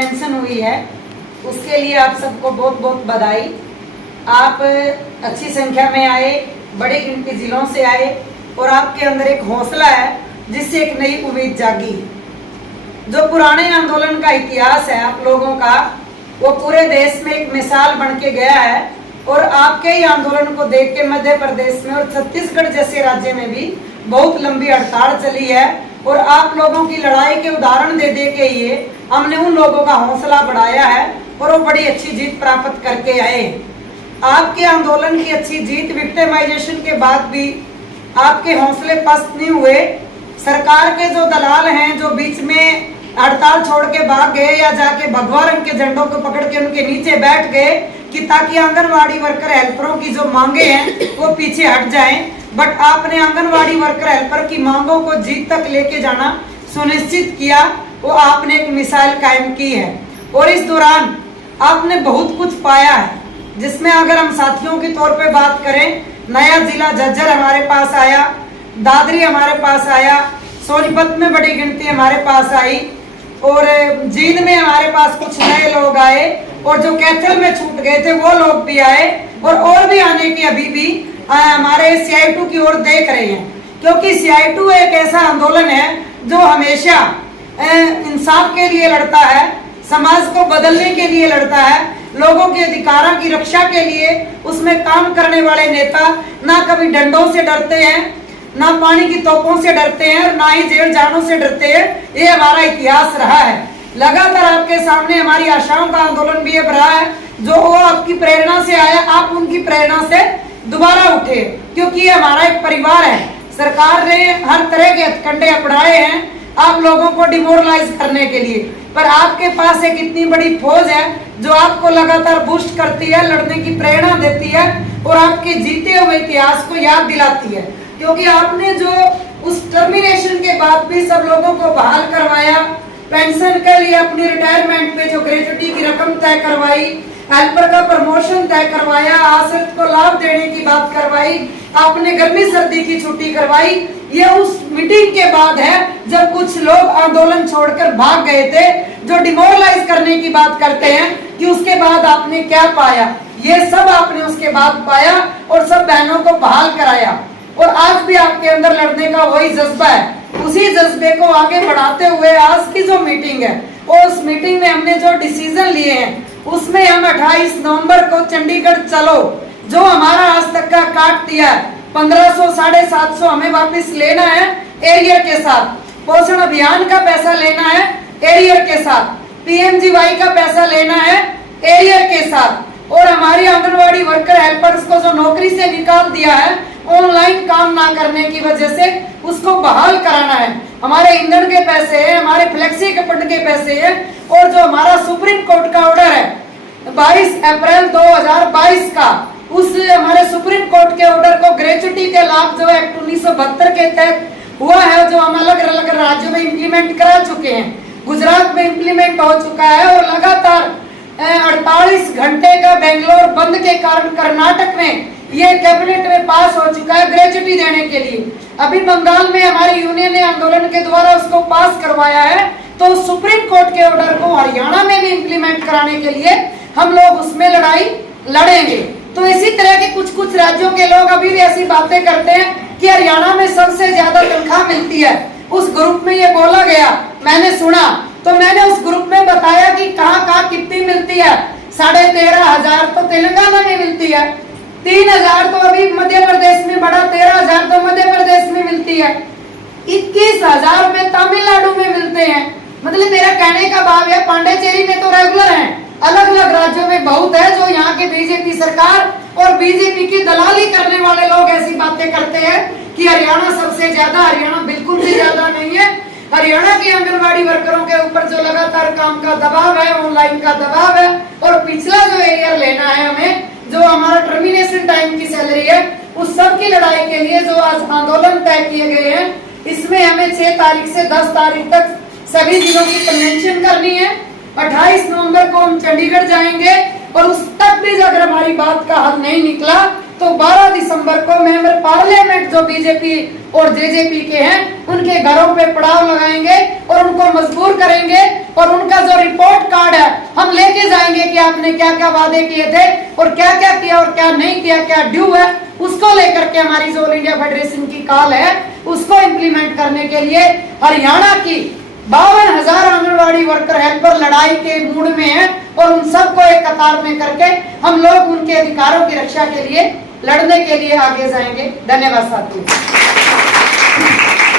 Convention हुई है उसके लिए आप सबको बहुत बहुत बधाई। आप अच्छी संख्या में आए, बड़ी गिनती जिलों से आए और आपके अंदर एक हौसला है जिससे एक नई उम्मीद जागी। जो पुराने आंदोलन का इतिहास है आप लोगों का, वो पूरे देश में एक मिसाल बन के गया है और आपके ही आंदोलन को देख के मध्य प्रदेश में और छत्तीसगढ़ जैसे राज्य में भी बहुत लंबी हड़ताल चली है और आप लोगों की लड़ाई के उदाहरण दे दे के ये हमने उन लोगों का हौसला बढ़ाया है और वो बड़ी अच्छी जीत प्राप्त करके आए। आपके आंदोलन की अच्छी जीत, विक्टिमाइजेशन के बाद भी आपके हौसले पस्त नहीं हुए। सरकार के जो दलाल हैं जो बीच में हड़ताल छोड़ के भाग गए या जाके भगवा रंग के झंडों को पकड़ के उनके नीचे बैठ गए कि ताकि आंगनवाड़ी वर्कर हेल्परों की जो मांगे हैं वो पीछे हट जाएं, बट आपने आंगनवाड़ी वर्कर हेल्पर की मांगों को जीत तक लेके जाना सुनिश्चित किया। वो आपने एक मिसाल कायम की है और इस दौरान आपने बहुत कुछ पाया है, जिसमें अगर हम साथियों के तौर पे बात करें, नया जिला झज्जर हमारे पास आया, दादरी हमारे पास आया, सोनीपत में बड़ी गिनती हमारे पास आई और जींद में हमारे पास कुछ नए लोग आए और जो कैथल में छूट गए थे वो लोग भी आए और भी आने की अभी भी हमारे CI2 की ओर देख रहे हैं, क्योंकि CI2 एक ऐसा आंदोलन है जो हमेशा इंसाफ के लिए लड़ता है, समाज को बदलने के लिए लड़ता है, लोगों के अधिकारों की रक्षा के लिए उसमें काम करने वाले नेता ना कभी डंडों से डरते हैं, ना पानी की तोपों से डरते हैं और ना ही जेल जानों से डरते हैं। ये हमारा इतिहास रहा है। लगातार आपके सामने हमारी आशाओं का आंदोलन भी अब रहा है, जो वो आपकी प्रेरणा से आया, आप उनकी प्रेरणा से दोबारा उठे, क्योंकि ये हमारा एक परिवार है। सरकार ने हर तरह के हथकंडे अपनाए हैं आप लोगों को डिमोरलाइज करने के लिए, पर आपके पास एक इतनी बड़ी फौज है जो आपको लगातार बूस्ट करती है, लड़ने की प्रेरणा देती है और आपके जीते हुए इतिहास को याद दिलाती है। क्योंकि आपने जो उस टर्मिनेशन के बाद भी सब लोगों को बहाल करवाया, पेंशन के लिए अपनी रिटायरमेंट पे जो ग्रेजुटी की रकम तय करवाई, हेल्पर का प्रमोशन तय करवाया, आश्रित को लाभ देने की बात करवाई, आपने गर्मी सर्दी की छुट्टी करवाई, ये उस मीटिंग के बाद है जब कुछ लोग आंदोलन छोड़कर भाग गए थे, जो डिमोरलाइज करने की बात करते हैं कि उसके बाद आपने क्या पाया। ये सब आपने उसके बाद पाया और सब बहनों को बहाल कराया और आज भी आपके अंदर लड़ने का वही जज्बा है। उसी जज्बे को आगे बढ़ाते हुए आज की जो मीटिंग है और उस मीटिंग में हमने जो डिसीजन लिए हैं उसमें हम 28 नवंबर को चंडीगढ़ चलो, जो हमारा आज तक का काट दिया है 1500 750 हमें वापस लेना है एरियर के साथ, पोषण अभियान का पैसा लेना है एरियर के साथ, PMGY का पैसा लेना है एरियर के साथ और हमारी आंगनवाड़ी वर्कर हेल्पर्स को जो नौकरी से निकाल दिया है ऑनलाइन काम ना करने की वजह से उसको बहाल कराना है। हमारे ईंधन के पैसे हैं, हमारे फ्लेक्सी कपड़ के पैसे हैं और जो हमारा सुप्रीम कोर्ट का ऑर्डर है 22 अप्रैल 2022 का, उस हमारे सुप्रीम कोर्ट के ऑर्डर को ग्रेच्युटी के लाभ जो एक्ट 1972 के तहत हुआ है, जो हम अलग अलग राज्यों में इम्प्लीमेंट करा चुके हैं, गुजरात में इम्प्लीमेंट हो चुका है और लगातार 48 घंटे का बेंगलोर बंद के कारण कर्नाटक में ये कैबिनेट में पास हो चुका है ग्रेच्युटी देने के लिए। अभी बंगाल में हमारी यूनियन ने आंदोलन के द्वारा उसको पास करवाया है, तो सुप्रीम कोर्ट के ऑर्डर को हरियाणा में भी इम्प्लीमेंट कराने के लिए हम लोग उसमें लड़ाई लड़ेंगे। तो इसी तरह के कुछ कुछ राज्यों के लोग अभी भी ऐसी बातें करते हैं कि हरियाणा में सबसे ज्यादा तनख्वाह मिलती है। उस ग्रुप में ये बोला गया, मैंने सुना, तो मैंने उस ग्रुप में बताया कि कहाँ कहाँ कितनी मिलती है। 13,500 तो तेलंगाना में मिलती है, 3,000 तो अभी मध्य प्रदेश में बढ़ा, 13,000 तो मध्य प्रदेश में मिलती है, 21,000 रुपए तमिलनाडु में मिलते हैं। मतलब मेरा कहने का भाव है पांडेचेरी में तो रेगुलर है, अलग अलग राज्यों में बहुत है जो यहाँ के बीजेपी सरकार और बीजेपी की दलाली करने वाले लोग ऐसी बातें करते हैं कि हरियाणा सबसे ज्यादा। हरियाणा बिल्कुल भी ज्यादा नहीं है। हरियाणा के आंगनवाड़ी वर्करों के ऊपर जो लगातार काम का दबाव है, ऑनलाइन का दबाव है और पिछला जो एरियर लेना है हमें, जो हमारा टर्मिनेशन टाइम की सैलरी है, उस सब की लड़ाई के लिए जो आज आंदोलन तय किए गए हैं, इसमें हमें 6 तारीख से 10 तारीख तक सभी जिलों की कन्वेंशन करनी है। 28 नवंबर को हम चंडीगढ़ जाएंगे और उस तक भी अगर हमारी बात का हल नहीं निकला तो 12 दिसंबर को मेंबर पार्लियामेंट जो बीजेपी और जेजेपी के हैं उनके घरों पे पड़ाव लगाएंगे और उनको मजबूर करेंगे और उनका जो रिपोर्ट कार्ड है हम लेके जाएंगे कि आपने क्या क्या वादे किए थे और क्या क्या किया और क्या नहीं किया, क्या ड्यू है, उसको लेकर के हमारी जो ऑल इंडिया फेडरेशन की कॉल है उसको इम्प्लीमेंट करने के लिए हरियाणा की 52,000 आंगनबाड़ी वर्कर हेल्पर लड़ाई के मूड में है और उन सबको एक कतार में करके हम लोग उनके अधिकारों की रक्षा के लिए लड़ने के लिए आगे जाएंगे। धन्यवाद साथियों।